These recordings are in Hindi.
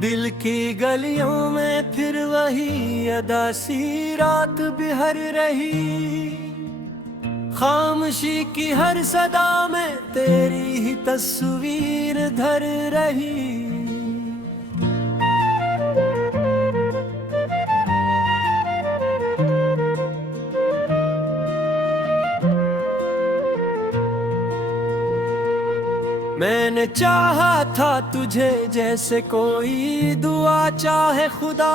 दिल की गलियों में फिर वही अदासी रात बिहर रही। खामोशी की हर सदा में तेरी ही तस्वीर धर रही। मैंने चाहा था तुझे जैसे कोई दुआ चाहे खुदा,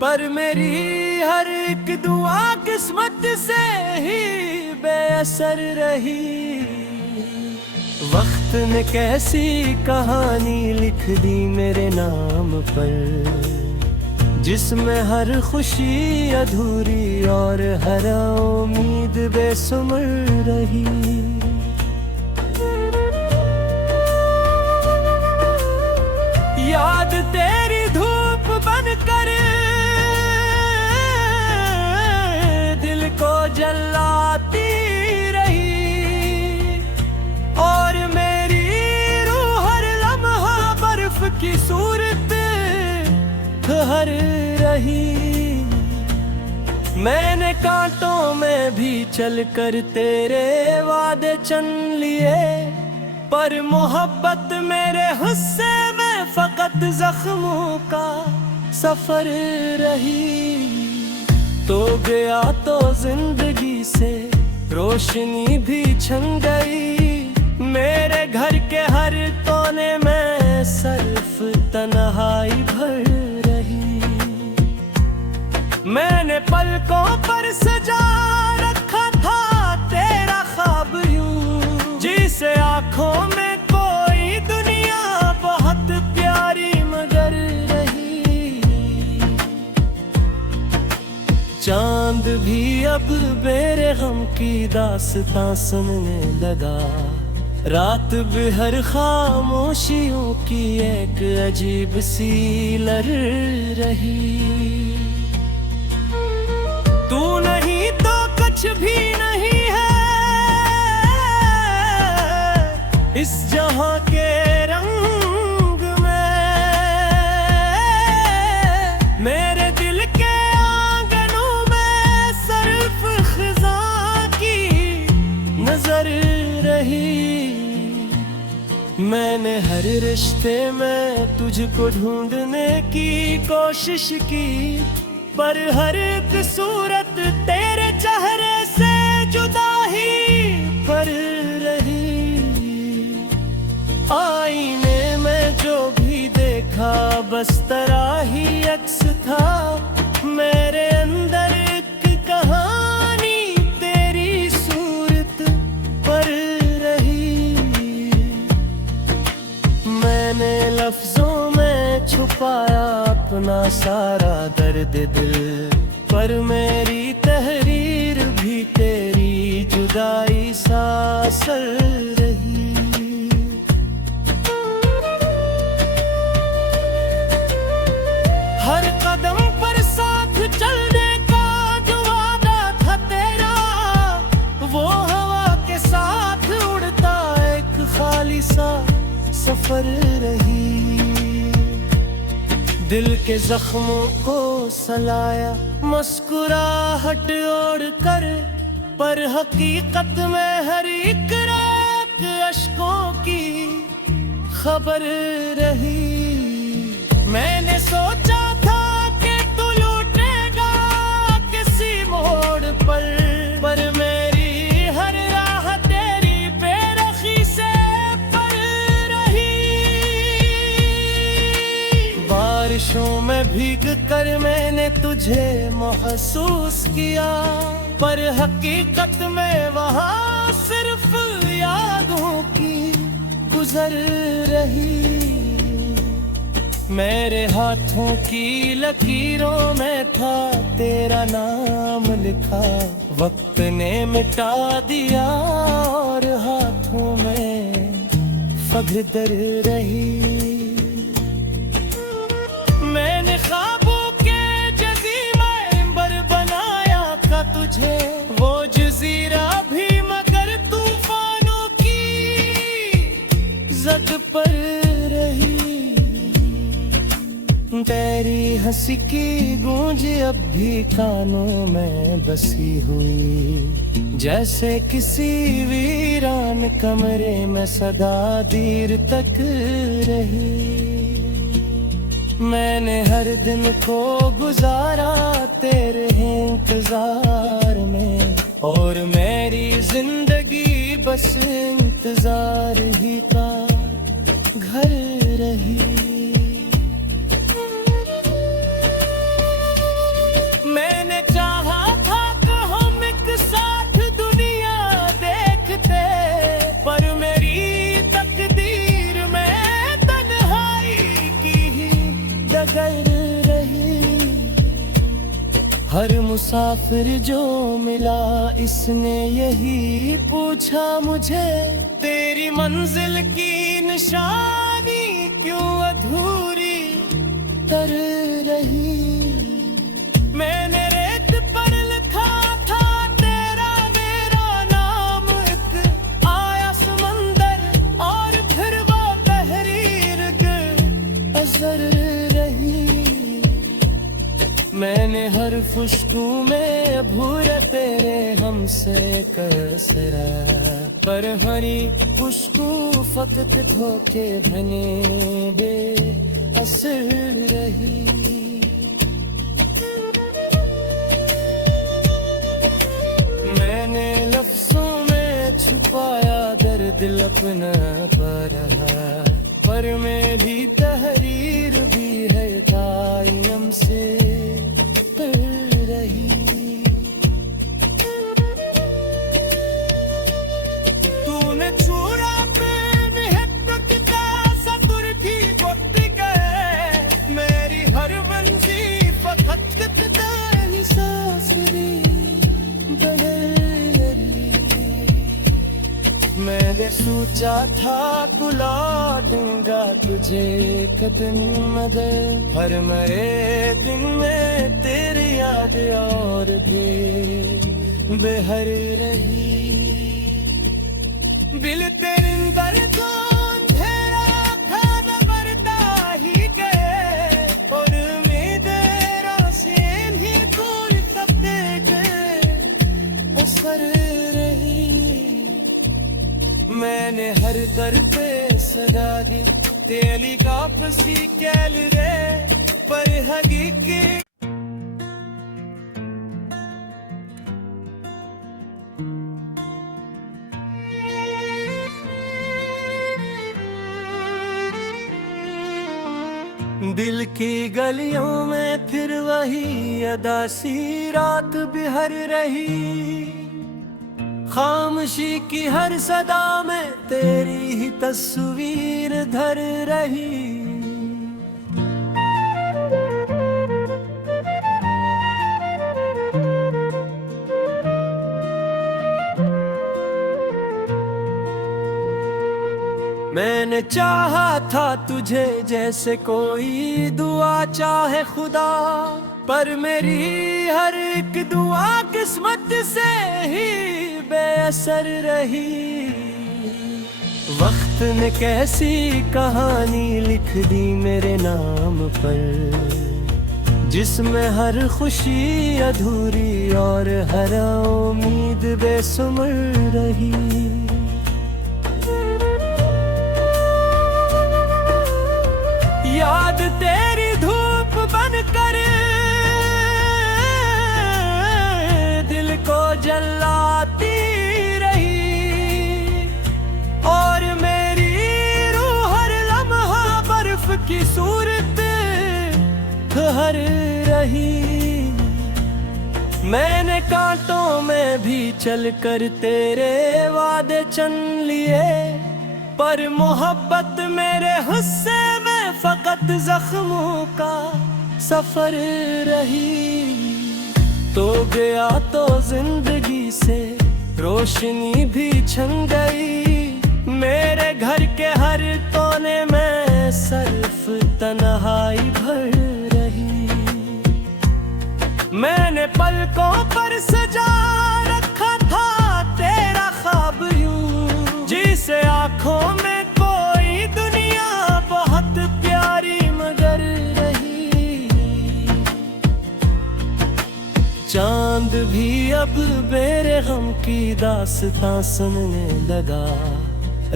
पर मेरी हर एक दुआ किस्मत से ही बेअसर रही। वक्त ने कैसी कहानी लिख दी मेरे नाम पर, जिसमें हर खुशी अधूरी और हर उम्मीद बेसुमार रही। याद तेरी धूप बनकर दिल को जलाती रही, और मेरी रूह हर लम्हा बर्फ की सूरत ठहर रही। मैंने कांटों में भी चलकर तेरे वादे चुन लिए, पर मोहब्बत मेरे हिस्से में फकत जख्मों का सफर रही। तो गया तो जिंदगी से रोशनी भी छन गई, मेरे घर के हर कोने में सिर्फ तन्हाई भर रही। मैंने पलकों पर सजा रखा था तेरा ख्वाब यूं, जिसे आंखों में कोई दुनिया बहुत प्यारी मगर रही। चांद भी अब मेरे गम की दास्तां सुनने लगा, रात बिहर खामोशियों की एक अजीब सी लहर रही। तू नहीं तो कुछ भी नहीं है इस जहां के रंग में, मेरे दिल के आंगनों में सिर्फ खिज़ां की नजर रही। मैंने हर रिश्ते में तुझको ढूंढने की कोशिश की, पर हर एक सूरत तेरे चेहरे से जुदा ही पर रही। आईने में जो भी देखा बस तेरा ही अक्स था, मेरे अंदर एक कहानी तेरी सूरत पर रही। मैंने लफ्जों में छुपाया अपना सारा दर्द दिल, पर मेरी तहरीर भी तेरी जुदाई सा असर रही। हर कदम पर साथ चलने का जो वादा था तेरा, वो हवा के साथ उड़ता एक खाली सा सफर रही। दिल के जख्मों को सलाया मुस्कुराहट ओढ़ कर, पर हकीकत में हर एक रात अश्कों की खबर रही। मैंने सोचा था कि तू लौटेगा किसी मोड़ पर मेरी हर राह तेरी बेरखी से पर रही। बारिशों में भीग कर मैंने तुझे महसूस किया, पर हकीकत में वहाँ सिर्फ यादों की गुजर रही। मेरे हाथों की लकीरों में था तेरा नाम लिखा, वक्त ने मिटा दिया और हाथों में फगदर रही। मैंने ख्वाबों के जज़ीरे पर बनाया था तुझे, वो जज़ीरा भी मगर तूफानों की जद पर रही। हंसी की गूंज अब भी कानों में बसी हुई, जैसे किसी वीरान कमरे में सदा देर तक रही। मैंने हर दिन को गुजारा तेरे इंतजार में, और मेरी जिंदगी बस इंतजार ही का घर रही। मैंने चाहा था कि हम एक साथ दुनिया देखते, पर मेरी तकदीर में तन्हाई की ही डगर रही। हर मुसाफिर जो मिला इसने यही पूछा मुझे, तेरी मंजिल की निशानी क्यों अधूरी तर रही। मैंने रेत पर लिखा था तेरा मेरा नाम, एक आया समंदर और फिर वो तहरीर असर रही। मैंने हर खुशबू में भूरे तेरे हमसे कसरा, पर हरी खुशबू फकत धोखे भने बे असर रही। मैंने लफ्जों में छुपाया दर्द अपना पा रहा, पर मेरी तहरीर भी है कायम से रही। तूने छुरा पे तकता सतुर की बोती गए, मेरी हर मंजी फकत ही सांस दी। मैंने सोचा था बुला दूंगा तुझे कदम मदद, हर मरे दिन में तेरी याद और भी बेहर रही। दिल तेरे अंदर को अंधेरा था न बरता ही गए, और उम्मीदें रोशनी ही दूर तपते गए असर रही। मैंने हर तरफे सदा दी तेली कापसी कैल रे, पर हकीकी दिल की गलियों में फिर वही अदासी रात बिहर रही। खामोशी की हर सदा में तेरी ही तस्वीर धर रही। मैंने चाहा था तुझे जैसे कोई दुआ चाहे खुदा, पर मेरी हर एक दुआ किस्मत से ही बेअसर रही। वक्त ने कैसी कहानी लिख दी मेरे नाम पर, जिसमें हर खुशी अधूरी और हर उम्मीद बेसुमार रही। याद तेरी धूप बनकर दिल को जलाती रही, और मेरी रूह हर लम्हा बर्फ की सूरत हर रही। मैंने कांटों में भी चलकर तेरे वादे चन लिए, पर मोहब्बत मेरे हिस्से में फकत जख्मों का सफर रही। तो गया तो जिंदगी से रोशनी भी छन गई, मेरे घर के हर कोने में सिर्फ तन्हाई भर रही। मैंने पलकों पर सजा रखा था तेरा ख्वाब यूं, जिसे आंखों में कोई दुनिया बहुत प्यारी मगर रही। चांद भी अब मेरे गम की दास्तां सुनने लगा।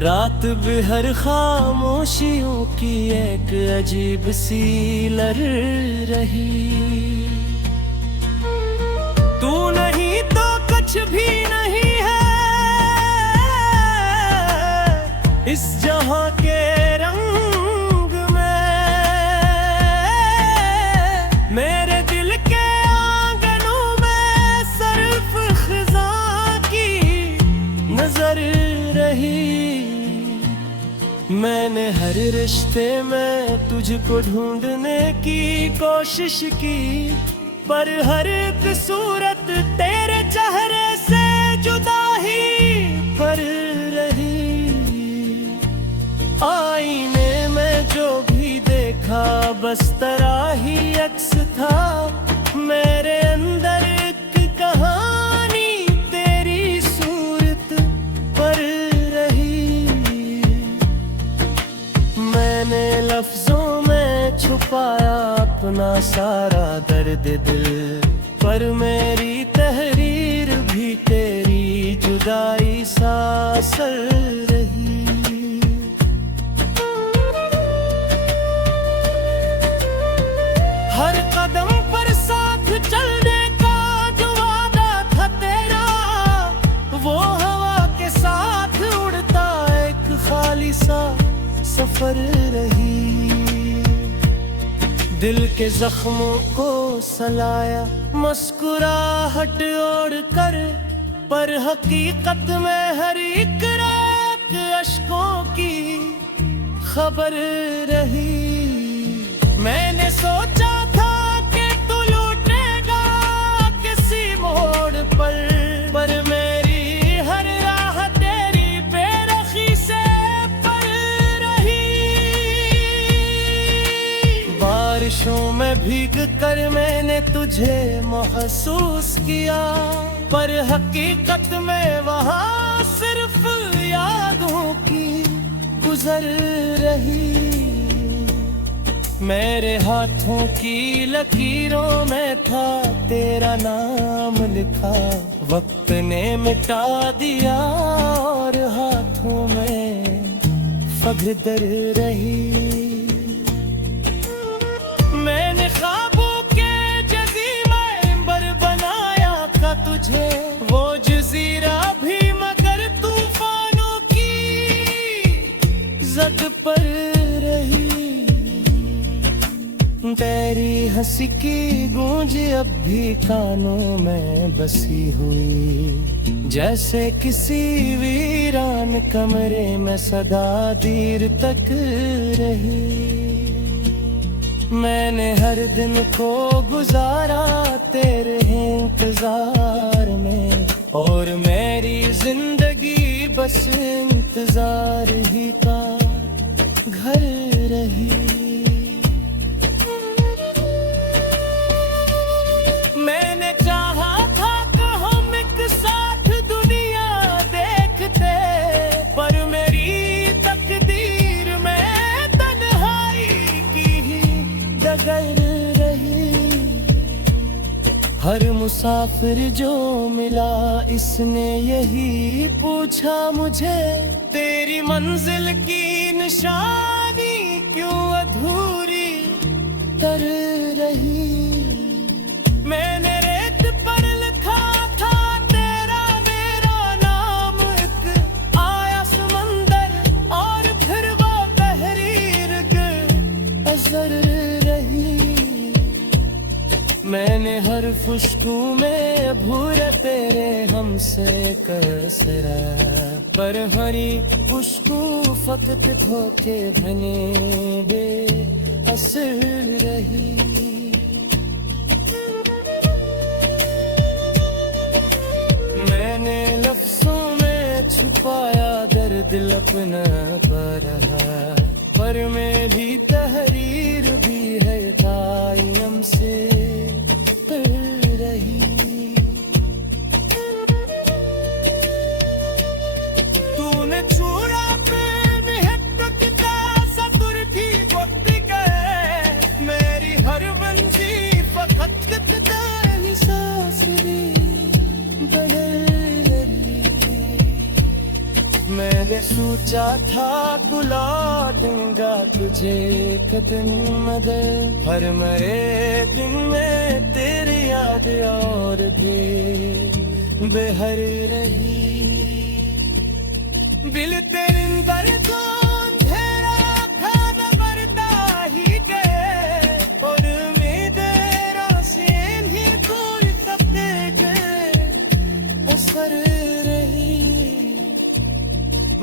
रात भर खामोशियों की एक अजीब सी लहर रही। तू नहीं तो कुछ भी नहीं है इस जहां के रंग में। मेरे दिल के आंगनों में सिर्फ खिज़ां की नजर रही। मैंने हर रिश्ते में तुझको ढूंढने की कोशिश की, पर हर एक सूरत तेरे चेहरे से जुदा ही पर रही। आईने में जो भी देखा बस तेरा ही अक्स था। मेरे अंदर एक कहानी तेरी सूरत पर रही। मैंने लफ्जों में छुपाया अपना सारा दर्द दिल, पर मेरी तहरीर भी तेरी जुदाई सा असर रही। हर कदम पर साथ चलने का जो वादा था तेरा, वो हवा के साथ उड़ता एक खाली सा सफर रही। दिल के जख्मों को सलाया मुस्कुराहट ओढ़ कर, पर हकीकत में हर एक रात अश्कों की खबर रही। मैंने सोचा था कि तू लौटेगा किसी मोड़ पर मेरी हर राह तेरी बेरखी से पर रही। बारिशों में भीग कर मैंने तुझे महसूस किया, पर हकीकत में वहाँ सिर्फ यादों की गुजर रही। मेरे हाथों की लकीरों में था तेरा नाम लिखा, वक्त ने मिटा दिया और हाथों में फगदर रही। मैंने ख्वाबों के जज़ीरे पर बनाया था तुझे, वो जज़ीरा भी मगर तूफानों की जद पर रही। तेरी हंसी की गूंज अब भी कानों में बसी हुई, जैसे किसी वीरान कमरे में सदा देर तक रही। मैंने हर दिन को गुजारा तेरे इंतजार में, और मेरी जिंदगी बस इंतजार ही का घर रही। मैंने चाहा था कि हम एक साथ दुनिया देखते, पर मेरी तकदीर में तन्हाई की ही डगर रही। हर मुसाफिर जो मिला इसने यही पूछा मुझे, तेरी मंजिल की निशानी क्यों अधूरी तर रही। मैंने रेत पर लिखा था तेरा मेरा नाम, एक आया समंदर और फिर वो तहरीर के असर रही। मैंने हर खुशबू में भूरा तेरे हमसे कसरा, पर हरी खुशबू फकत धोखे बने बे असर रही। मैंने लफ्जों में छुपाया दर्द अपना रहा, पर मेरी तहरीर भी है कायम से तर रही। तूने छुरा पे निहत्तक का सतुर की वक्त गए, मेरी हर मंजी फकत ही सांस सोचा था बुला दूंगा तुझे एक दिन मगर, हर मरे दिन में तेरी याद और भी बेहर रही। दिल तेरे अंदर को अंधेरा था न बढ़ता ही गए, और उम्मीदें रोशन ही दूर तपते गए असर रही।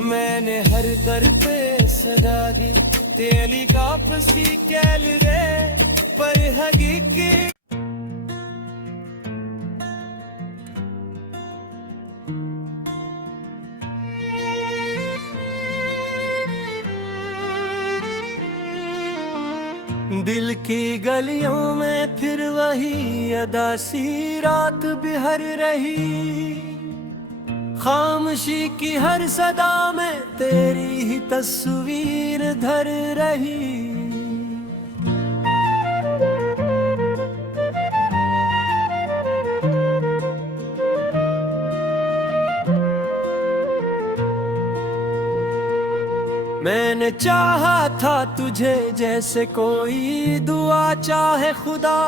मैंने हर दर पे सदा दी तेली का पसी कैल रे, पर हकीकी दिल की गलियों में फिर वही अदासी रात बिहर रही। खामोशी की हर सदा में तेरी ही तस्वीर धर रही। मैंने चाहा था तुझे जैसे कोई दुआ चाहे खुदा,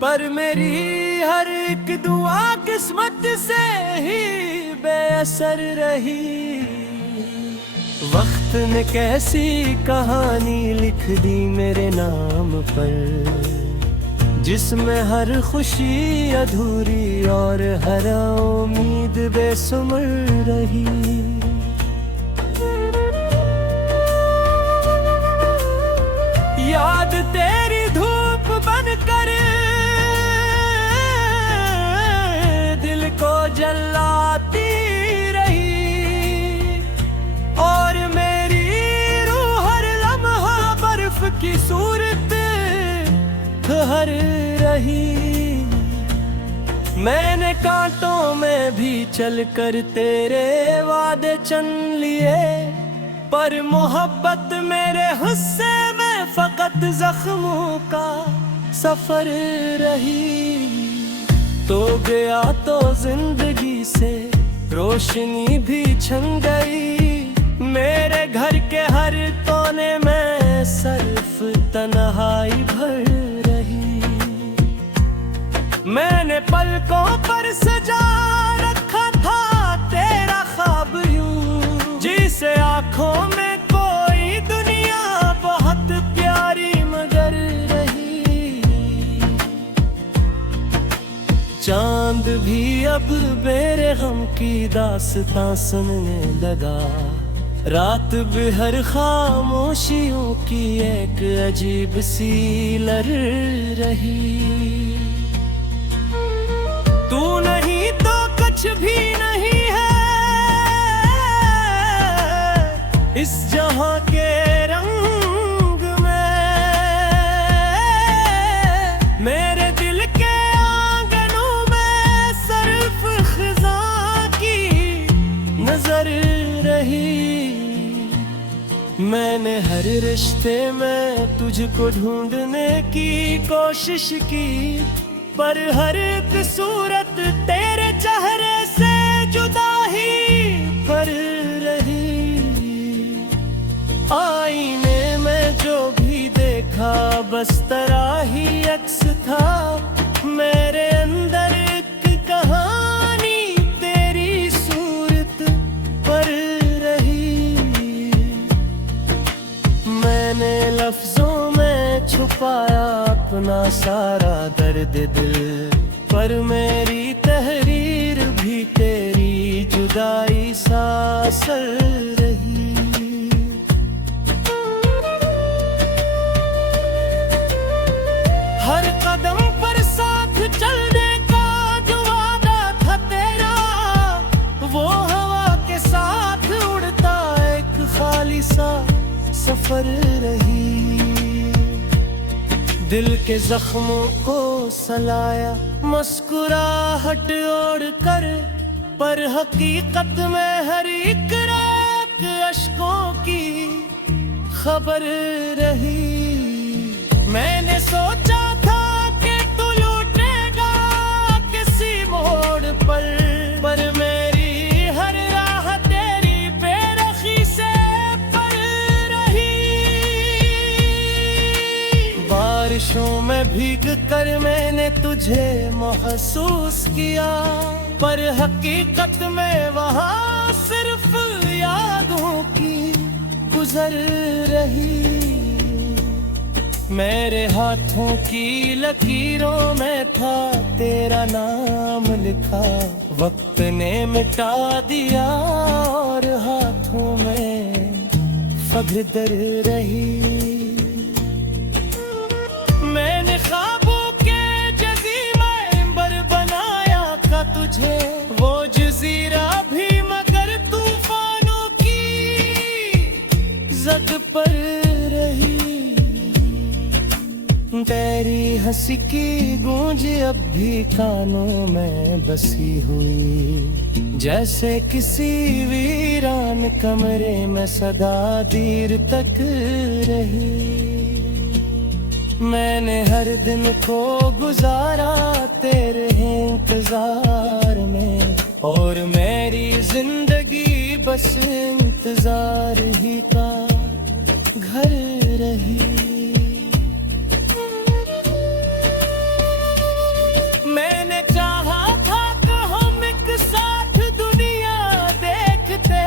पर मेरी हर एक दुआ किस्मत से ही बेअसर रही। वक्त ने कैसी कहानी लिख दी मेरे नाम पर, जिसमें हर खुशी अधूरी और हर उम्मीद बेसुमार रही। याद तेरी धूप बनकर दिल को जलाती रही, और मेरी रूह हर लम्हा बर्फ की सूरत हर रही। मैंने कांटों में भी चलकर तेरे वादे चुन लिए, पर मोहब्बत मेरे हिस्से में फकत जख्मों का सफर रही। तो गया तो जिंदगी से रोशनी भी छन गई, मेरे घर के हर कोने में सिर्फ तन्हाई भर रही। मैंने पलकों पर सजा रखा था तेरा ख्वाब यूं, जिसे आंखों में कोई दुनिया बहुत प्यारी मगर रही। चांद भी अब मेरे गम की दास्तां सुनने लगा, रात भी हर खामोशियों की एक अजीब सी लहर रही। तू नहीं तो कुछ भी नहीं है इस जहां के रंग में, मेरे दिल के आंगनों में सिर्फ खिज़ां की नजर रही। मैंने हर रिश्ते में तुझको ढूंढने की कोशिश की, पर हर एक सूरत तेरे चेहरे से जुदा ही पर रही। आईने में जो भी देखा बस तेरा ही अक्स था, मेरे अंदर एक कहानी तेरी सूरत पर रही। मैंने लफ्जों में छुपाया अपना सारा दर्द दिल, पर मेरी तहरीर भी तेरी जुदाई सा असर रही। हर कदम पर साथ चलने का जो वादा था तेरा, वो हवा के साथ उड़ता एक खाली सा सफर रही। दिल के जख्मों को सलाया मुस्कुराहट ओढ़ कर, पर हकीकत में हर एक रात अश्कों की खबर रही। मैंने सोचा था कि तू लौटेगा किसी मोड़ पर मेरी हर राह तेरी बेरखी भीग कर मैंने तुझे महसूस किया, पर हकीकत में वहाँ सिर्फ यादों की गुजर रही। मेरे हाथों की लकीरों में था तेरा नाम लिखा, वक्त ने मिटा दिया और हाथों में फगदर रही। मैंने ख्वाबों के जज़ीरे पर बनाया था तुझे, वो जज़ीरा भी मगर तूफानों की जद पर रही। तेरी हंसी की गूंज अब भी कानों में बसी हुई, जैसे किसी वीरान कमरे में सदा देर तक रही। मैंने हर दिन को गुजारा तेरे इंतजार में, और मेरी जिंदगी बस इंतजार ही का घर रही। मैंने चाहा था कि हम एक साथ दुनिया देखते,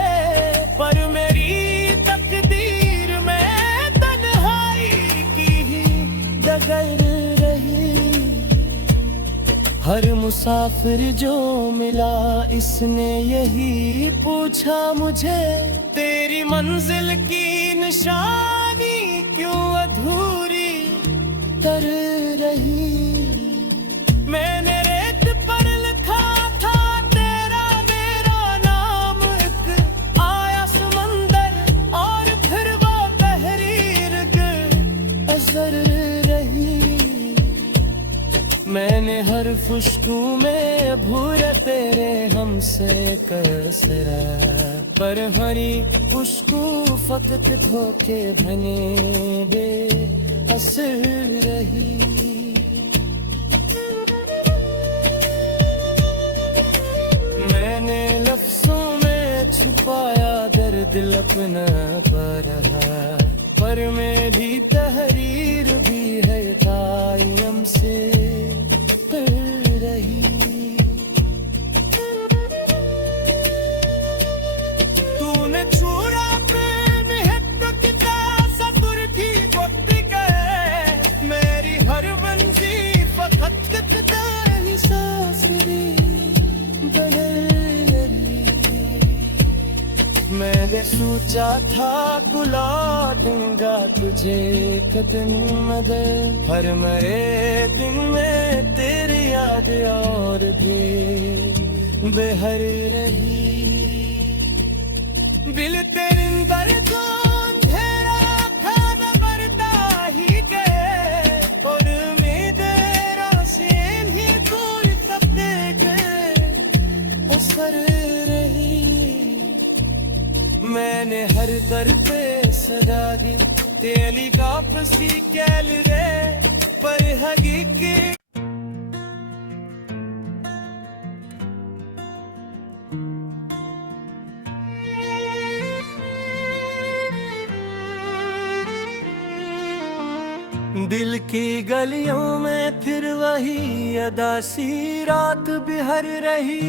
पर मेरी तकदीर में तन्हाई की ही डगर रही। हर मुसाफिर जो मिला इसने यही पूछा मुझे, तेरी मंजिल की निशानी क्यों अधूरी तर रही। मैंने रेत पर लिखा था तेरा मेरा नाम, एक आया समंदर और फिर वो तहरीर असर रही। मैंने हर खुशबू में भूरा तेरे हमसे कसरा, पर हरी खुशबू फकत धोखे बने बे असर रही। मैंने लफ्जों में छुपाया दर्द अपना पा रहा, पर मेरी तहरीर भी है कायम से कर रही। तूने छुरा पे किता सब्र की गोती गए, मेरी हर बंसी फकत किता ही सांस ली मैंने सोचा था लौटूंगा तुझे कदम मदद, हर मरे दिन में तेरी याद और भी बेहर रही। दिल तेरे अंदर को अंधेरा था न बरता ही गए, और उम्मीदें रोशनी ही दूर तब गए असर रही। मैंने हर दर पे सजा दी तेली वापसी कैल रे, पर हकीकी दिल की गलियों में फिर वही अदासी रात बिहर रही।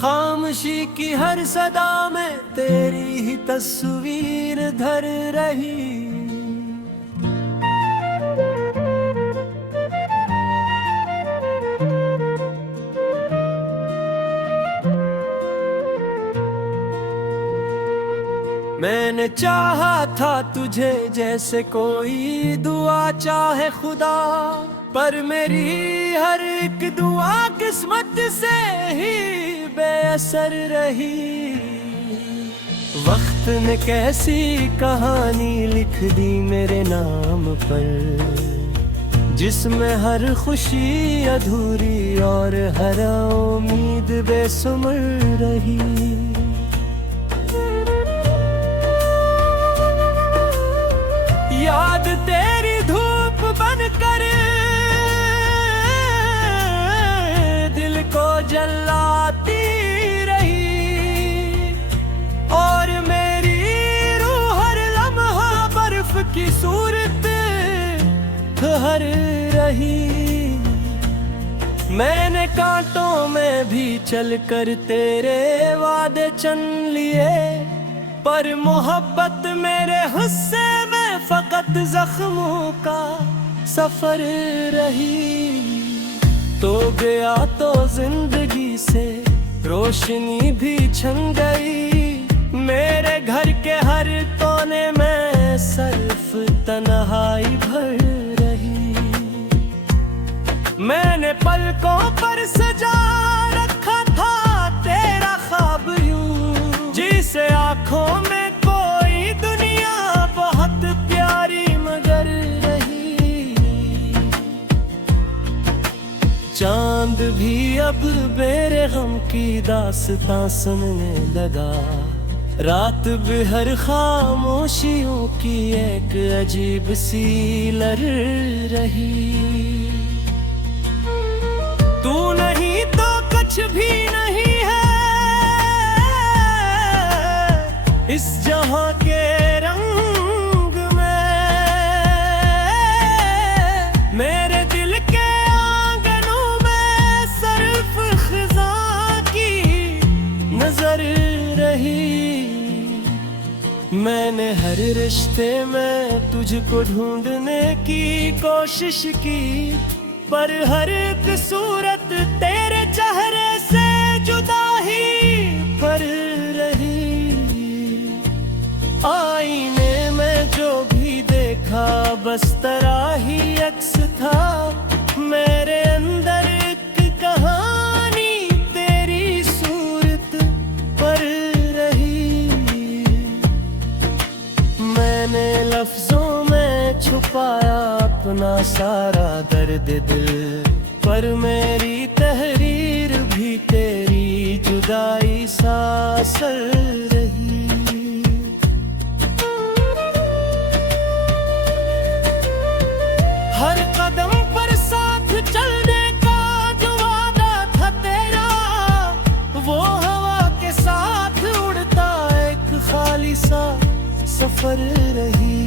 खामोशी की हर सदा में तेरी ही तस्वीर धर रही। मैंने चाहा था तुझे जैसे कोई दुआ चाहे खुदा, पर मेरी हर एक दुआ किस्मत से ही बेअसर रही। वक्त ने कैसी कहानी लिख दी मेरे नाम पर, जिसमें हर खुशी अधूरी और हर उम्मीद बेसुमार रही। याद तेरी धूप बनकर दिल को जलाती रही, और मेरी रूह हर लम्हा बर्फ की सूरत हर पर रही। मैंने कांटों में भी चलकर तेरे वादे चुन लिए, पर मोहब्बत मेरे हिस्से में फकत जख्मों का सफर रही। तो गया तो जिंदगी से रोशनी भी छन गई, मेरे घर के हर कोने में सिर्फ तन्हाई भर रही। मैंने पलकों पर सजा रखा था तेरा ख्वाब यूं, जिसे आंखों में कोई दुनिया बहुत प्यारी मगर रही। चांद भी अब मेरे गम की दास्तां सुनने लगा, रात भी हर खामोशियों की एक अजीब सी लहर रही। तू नहीं तो कुछ भी नहीं है इस जहां के रंग में, मेरे दिल के आंगनों में सिर्फ खिज़ां की नजर रही। मैंने हर रिश्ते में तुझको ढूंढने की कोशिश की, पर हर एक सूरत तेरे चेहरे से जुदा ही पर रही। आईने में जो भी देखा बस तेरा ही अक्स था, मेरे अंदर एक कहानी तेरी सूरत पर रही। मैंने लफ्जों में छुपाया अपना सारा दर्द दिल, पर मेरी तहरीर भी तेरी जुदाई सा असर रही। हर कदम पर साथ चलने का जो वादा था तेरा, वो हवा के साथ उड़ता एक खाली सा सफर रही।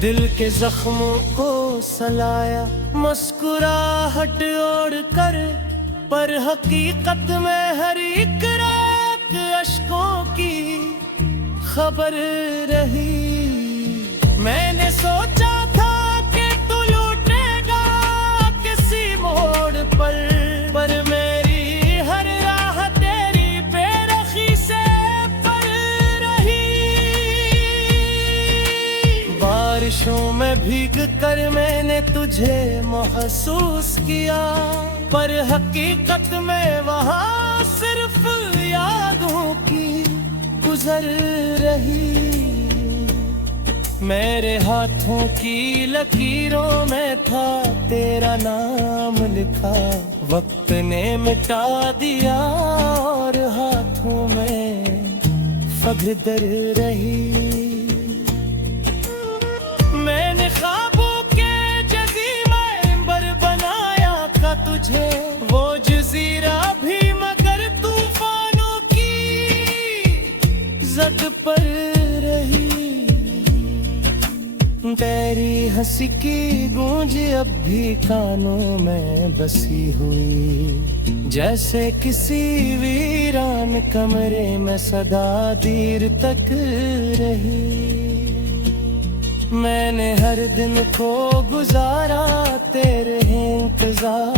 दिल के जख्मों को सलाया मुस्कुराहट ओढ़ कर, पर हकीकत में हर एक रात अश्कों की खबर रही। मैंने सोचा था कि तू लौटेगा किसी मोड़ पर मेरी हर राह तेरी बेरखी से पर रही। बारिशों में भीग कर मैंने तुझे महसूस किया, पर हकीकत में वहाँ सिर्फ यादों की गुजर रही। मेरे हाथों की लकीरों में था तेरा नाम लिखा, वक्त ने मिटा दिया और हाथों में फगदर रही। मैंने ख्वाबों के जज़ीरे पर बनाया था तुझे, वो जज़ीरा भी मगर तूफानों की जद पर रही। तेरी हंसी की गूंज अब भी कानों में बसी हुई, जैसे किसी वीरान कमरे में सदा देर तक रही। मैंने हर दिन को गुजारा तेरे इंतजार